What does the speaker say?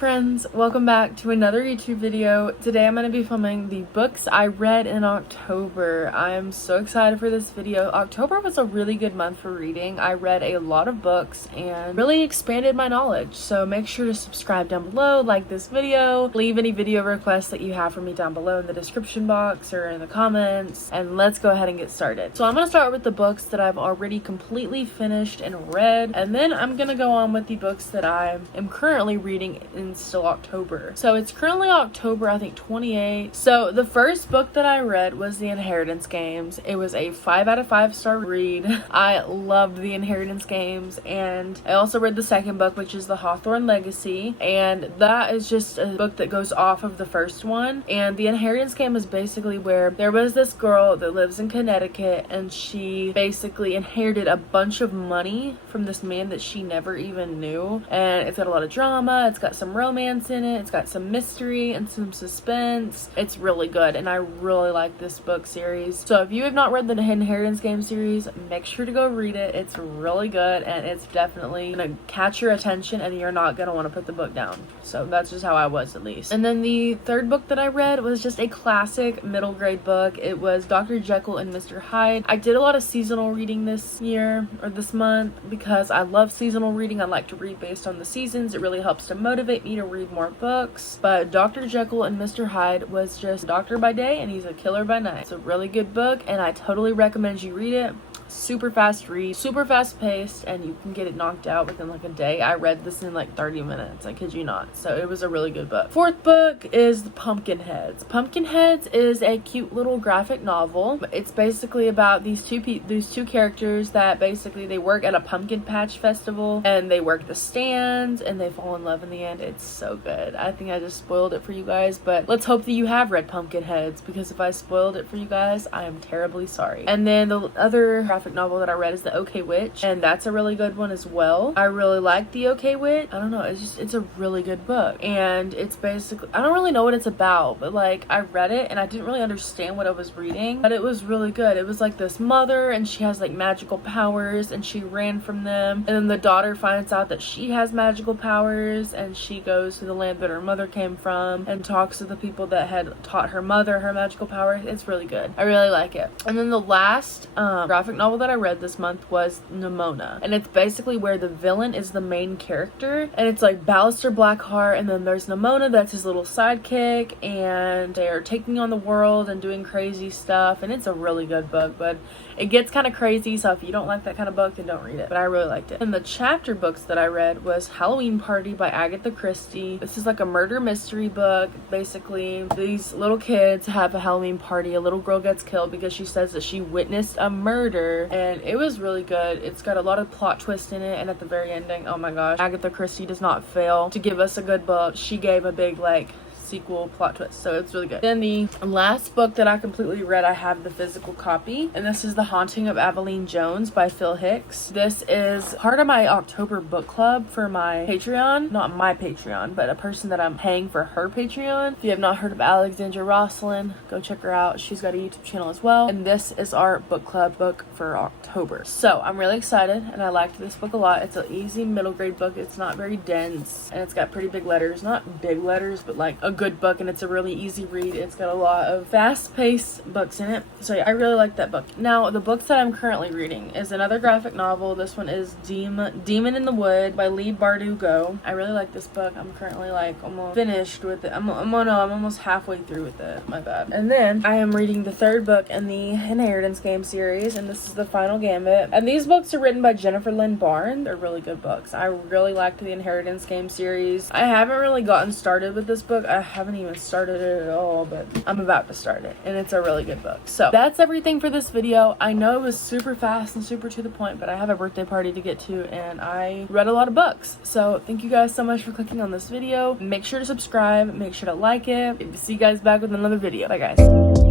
friends, welcome back to another YouTube video. Today I'm going to be filming the books I read in October. I am so excited for this video. October was a really good month for reading. I read a lot of books and really expanded my knowledge. So make sure to subscribe down below, like this video, leave any video requests that you have for me down below in the description box or in the comments, and let's go ahead and get started. So I'm going to start with the books that I've already completely finished and read, and then I'm going to go on with the books that I am currently reading in still October. So it's currently October, I think 28. So the first book that I read was The Inheritance Games. It was a 5 out of 5 star read. I loved The Inheritance Games, and I also read the second book, which is The Hawthorne Legacy, and that is just a book that goes off of the first one. And The Inheritance Game is basically where there was this girl that lives in Connecticut, and she basically inherited a bunch of money from this man that she never even knew, and it's got a lot of drama, it's got some romance in it, it's got some mystery and some suspense. It's really good, and I really like this book series. So if you have not read the Inheritance Game series, make sure to go read it. It's really good, and it's definitely gonna catch your attention, and you're not gonna want to put the book down. So that's just how I was, at least. And then the third book that I read was just a classic middle grade book. It was Dr. Jekyll and Mr. Hyde. I did a lot of seasonal reading this year, or this month, because I love seasonal reading. I like to read based on the seasons. It really helps to motivate me to read more books. But Dr. Jekyll and Mr. Hyde was just a doctor by day and he's a killer by night. It's a really good book, and I totally recommend you read it. Super fast read, super fast paced, and you can get it knocked out within like a day. I read this in like 30 minutes, I kid you not. So it was a really good book. Fourth book is The Pumpkinheads. Pumpkinheads is a cute little graphic novel. It's basically about these two characters that basically they work at a pumpkin patch festival, and they work the stands, and they fall in love in the end. It's so good. I think I just spoiled it for you guys, but let's hope that you have read Pumpkinheads, because if I spoiled it for you guys, I am terribly sorry. And then the other graphic novel that I read is The OK Witch, and that's a really good one as well. I really like The OK Witch. I don't know, it's a really good book, and it's basically, I don't really know what it's about, but like I read it and I didn't really understand what I was reading, but it was really good. It was like this mother, and she has like magical powers, and she ran from them, and then the daughter finds out that she has magical powers, and she goes to the land that her mother came from and talks to the people that had taught her mother her magical powers. It's really good. I really like it. And then the last graphic novel that I read this month was Nimona, and it's basically where the villain is the main character, and it's like Ballister Blackheart, and then there's Nimona, that's his little sidekick, and they are taking on the world and doing crazy stuff, and it's a really good book, but it gets kind of crazy, so if you don't like that kind of book, then don't read it. But I really liked it. And the chapter books that I read was Halloween Party by Agatha Christie. This is like a murder mystery book. Basically, these little kids have a Halloween party. A little girl gets killed because she says that she witnessed a murder, and it was really good. It's got a lot of plot twist in it, and at the very ending, oh my gosh, Agatha Christie does not fail to give us a good book. She gave a big like sequel plot twist, so it's really good. Then the last book that I completely read, I have the physical copy, and this is The Haunting of Aveline Jones by Phil Hicks. This is part of my October book club for my Patreon, not my Patreon, but a person that I'm paying for her Patreon. If you have not heard of Alexandra Rosslyn, go check her out. She's got a YouTube channel as well, and this is our book club book for October. So I'm really excited, and I liked this book a lot. It's an easy middle grade book. It's not very dense, and it's got pretty big letters. Not big letters, but like a good book, and it's a really easy read. It's got a lot of fast-paced books in it, so yeah, I really like that book. Now the books that I'm currently reading is another graphic novel. This one is Demon in the Wood by Lee Bardugo. I really like this book. I'm currently like almost finished with it. I'm almost halfway through with it. My bad. And then I am reading the third book in the Inheritance Game series, and this is The Final Gambit. And these books are written by Jennifer Lynn Barnes. They're really good books. I really liked the Inheritance Game series. I haven't really gotten started with this book. I haven't even started it at all, but I'm about to start it, and it's a really good book. So that's everything for this video. I know it was super fast and super to the point, but I have a birthday party to get to, and I read a lot of books. So thank you guys so much for clicking on this video. Make sure to subscribe, make sure to like it. See you guys back with another video. Bye guys.